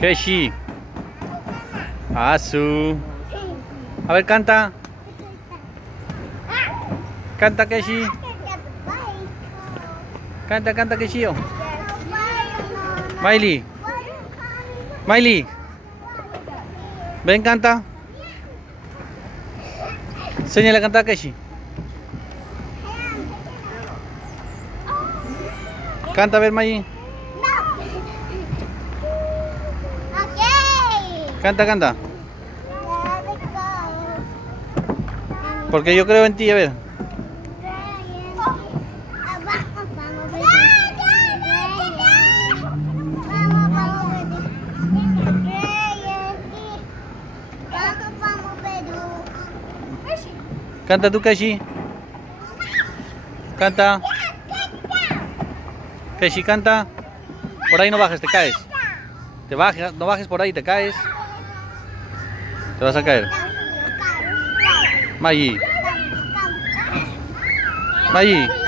Keshi. Asu. A ver, canta. Canta, Keshi. Canta, canta, Keshi. Miley. Miley. Ven, canta. Enséñale a cantar a Keshi. Canta, a ver, Miley. Canta, canta. Porque yo creo en ti, a ver. Canta tú, Keshi. Canta. Keshi, canta. Por ahí no bajes, te caes. Te bajas, no bajes por ahí, te caes. Te vas a caer. Maggie. Maggie.